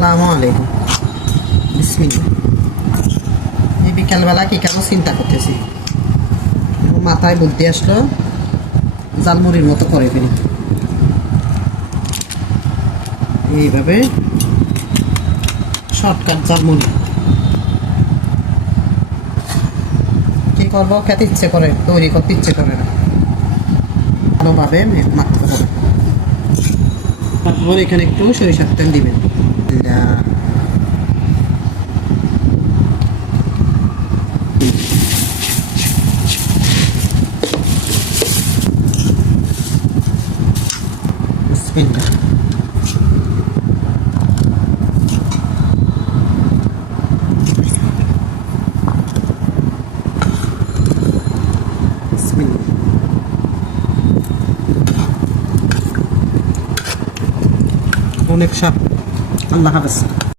আসসালামু আলাইকুম। বিসমিল্লাহ। এই বিকালবেলা কি কেন চিন্তা করতেছি, মাথায় বুদ্ধি আসলো জালমুড়ির মতো করে ফেলি। এইভাবে শর্টকাট জালমুড়ি কি করবো, খেতে ইচ্ছে করে, তৈরি করতে ইচ্ছে করে না, ভালোভাবে মাখতে হবে। তারপর এখানে একটু সরিষার তেল দিবেন। বিসমিল্লাহ। বিসমিল্লাহ। অনেক স্বাদ। আল্লাহ হাফেজ।